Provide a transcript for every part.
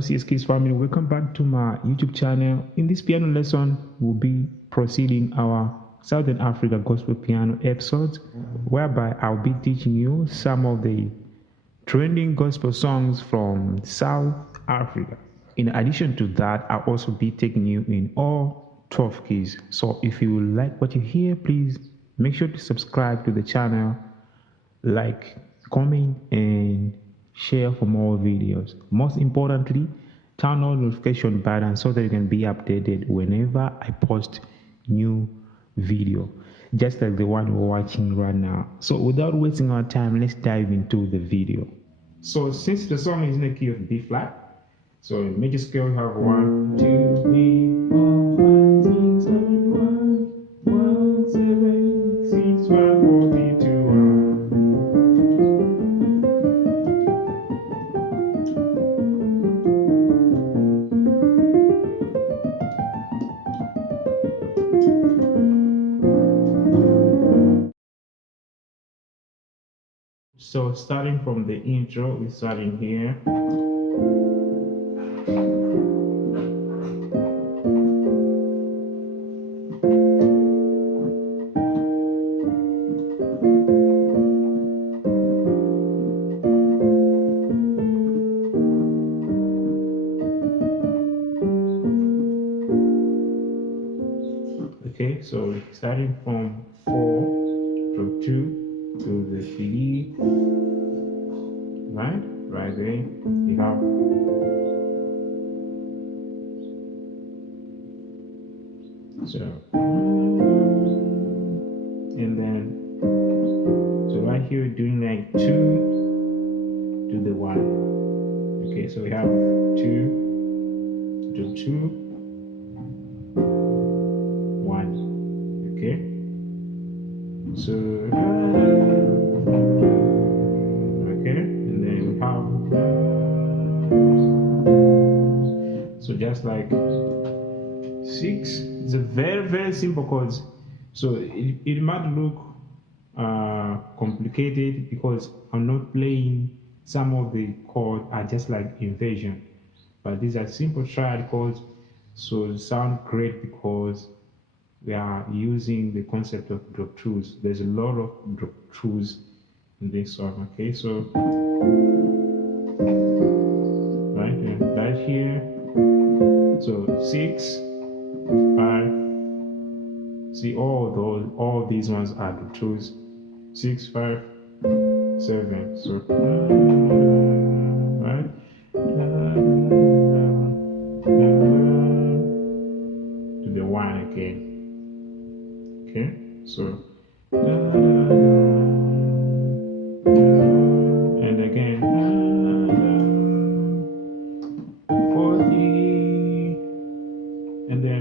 CS Kids family, welcome back to my YouTube channel. In this piano lesson, we'll be proceeding our Southern Africa Gospel Piano episodes, whereby I'll be teaching you some of the trending gospel songs from South Africa. In addition to that, I'll also be taking you in all 12 keys. So if you like what you hear, please make sure to subscribe to the channel, like, comment, and share for more videos. Most importantly, turn on notification button so that you can be updated whenever I post new video, just like the one we're watching right now. So without wasting our time, let's dive into the video. So since the song is in the key of B flat, so in major scale we have 1, 2, 3, 4, 5, 6, 7, 1, 7, 6, 5, 4, 3, 2, 1. So starting from the intro, we're starting here. Okay, so starting from 4, from 2 to the 3, right there, you have so, and then so right here we're doing like 2 to the 1. Okay, so we have 2 to 2, 1. Okay, so so just like 6, it's a very simple chords. So it might look complicated because I'm not playing some of the chords are just like inversion, but these are simple triad chords, so sound great because we are using the concept of drop twos. There's a lot of drop twos in this song. Okay, so right here, so 6, 5, see all these ones are the twos, 6, 5, 7, so right, to the 1 again. Okay, so and again 40, and then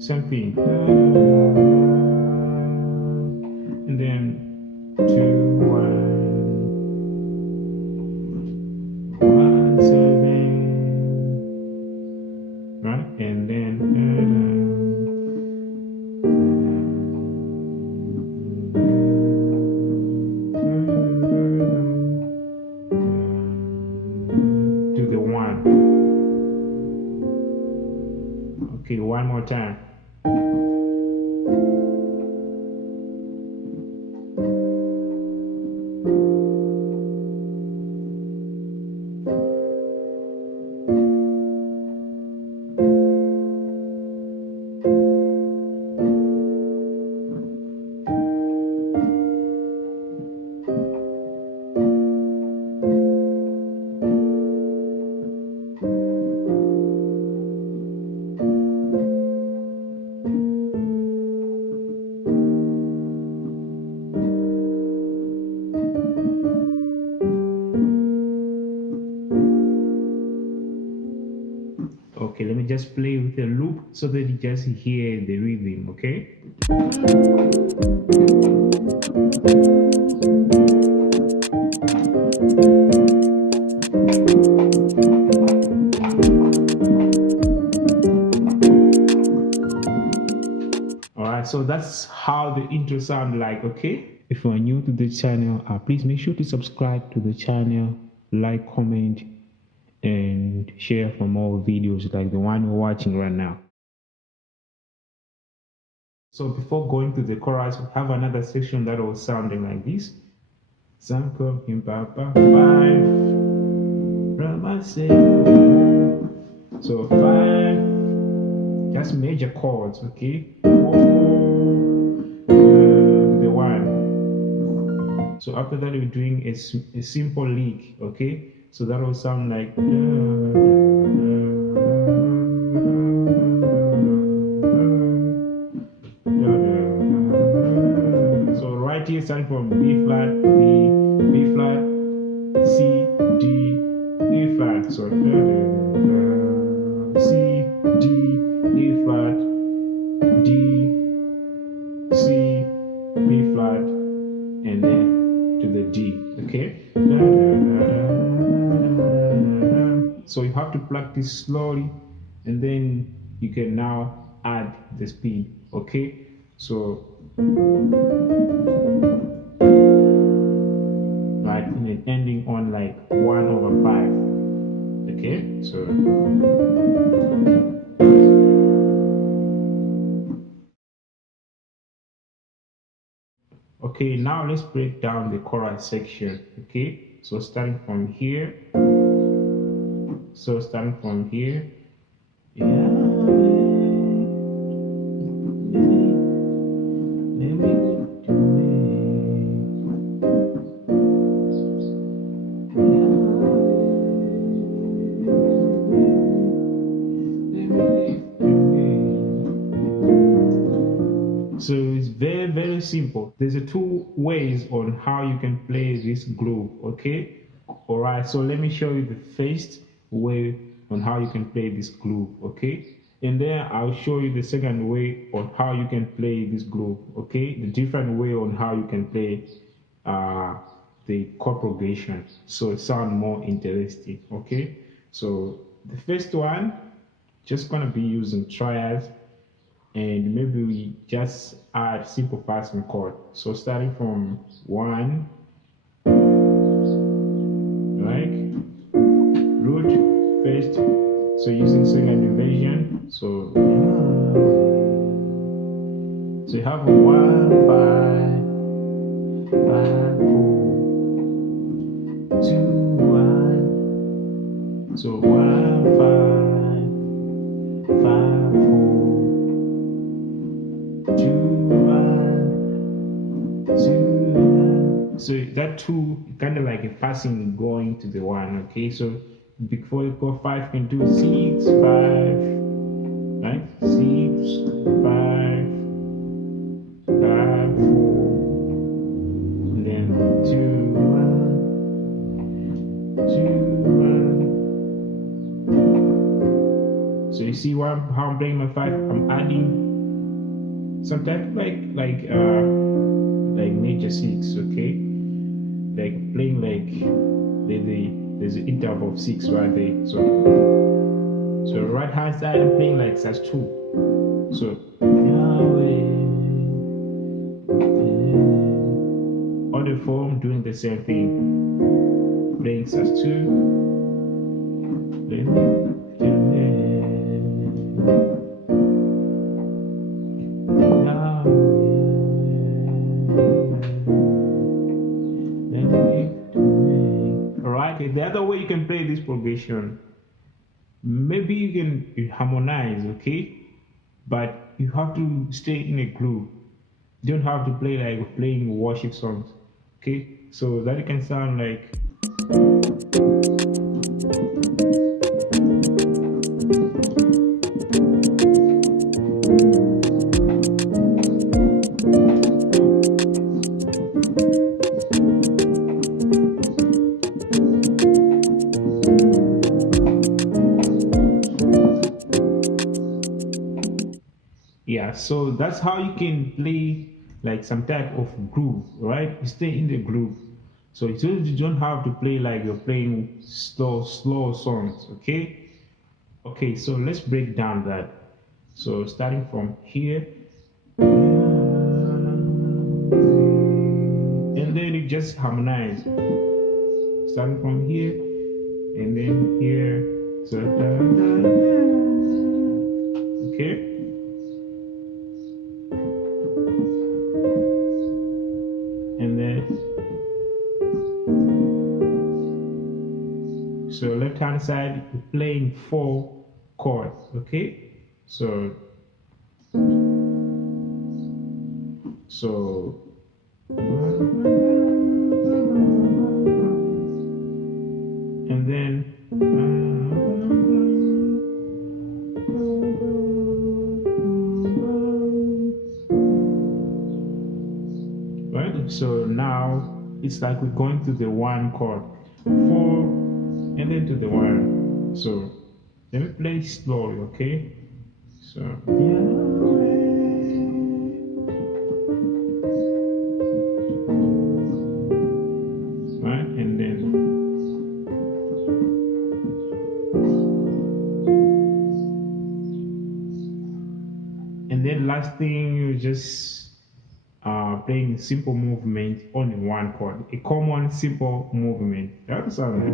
something, and then 2, 1, 7, right, and then to the 1. Okay, one more time. Okay, let me just play with the loop so that you just hear the rhythm, okay? Alright, so that's how the intro sound like. Okay, if you are new to the channel, please make sure to subscribe to the channel, like, comment, and share for more videos like the one you're watching right now. So before going to the chorus, we have another section that was sounding like this. Sample in Papa 5 from myself. So 5, just major chords, okay? The 1. So after that, we're doing a simple lick, okay? So that will sound like. So right here, starting from B flat, B flat, C, D, A flat. So C, D, A flat, D, C, B flat, and then to the D. Okay. So you have to practice slowly, and then you can now add the speed. Okay. So like and then ending on like 1/5. Okay, so okay, now let's break down the chorus section. Okay, so starting from here. So starting from here. So it's very simple. There's a 2 ways on how you can play this groove. Okay, all right, so let me show you the first way on how you can play this groove. Okay, and then I'll show you the second way on how you can play this groove. Okay, the different way on how you can play the chord progression, so it sounds more interesting. Okay, so the first one, just gonna be using triads, and maybe we just add simple passing chord. So starting from 1, right? Root first. So using second inversion. So you have 1, 5, 5, 4, 2, 1. So 1, 5, 5, 4. 2, 1, 2, 1. So that 2 kind of like a passing going to the 1. Okay, so before you go 5, you can do 6, 5, right? 6, 5, 5, 4, and then 2, 1, 2, 1. So you see how I'm playing my 5? I'm adding sometimes like major 6, okay, like playing like there's an interval of 6 right there. So right hand side I'm playing like such 2. So yaweh, on the 4 I'm doing the same thing, playing such 2. The other way you can play this progression, maybe you can harmonize, okay, but you have to stay in a groove. You don't have to play like playing worship songs, okay, so that it can sound like. Yeah, so that's how you can play like some type of groove, right? You stay in the groove. So you don't have to play like you're playing slow songs, okay? Okay, so let's break down that. So starting from here. just harmonize. Starting from here and then here. So okay. And then so left hand side we're playing 4 chords, okay? So and then right, so now it's like we're going to the 1 chord, 4 and then to the 1. So let me play slowly, okay? So right, and then last thing, you just playing simple movement on 1 chord, a common simple movement. That sounds like.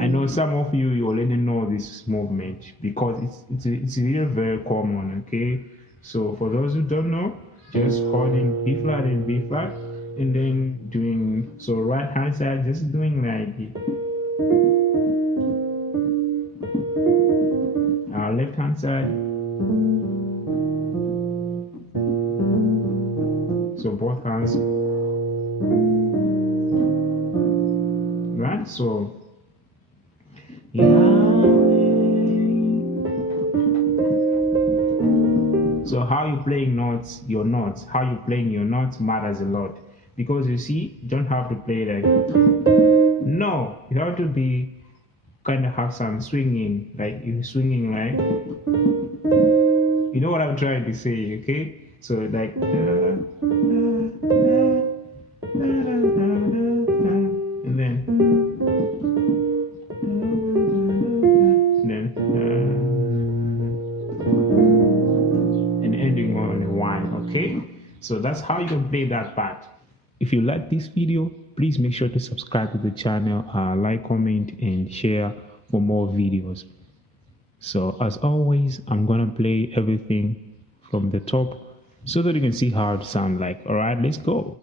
I know some of you already know this movement because it's really very common, okay? So for those who don't know, just holding B flat and B flat, and then doing, so right hand side just doing like left hand side, so both hands, right? So so how you playing notes, your notes, how you playing your notes matters a lot, because you see, you don't have to play like, no, you have to be kind of have some swinging, like you're swinging, like, you know what I'm trying to say, okay? So like and then and ending on a 1, okay? So that's how you can play that part. If you like this video, please make sure to subscribe to the channel, like, comment, and share for more videos. So as always, I'm gonna play everything from the top so that you can see how it sounds like. All right, let's go.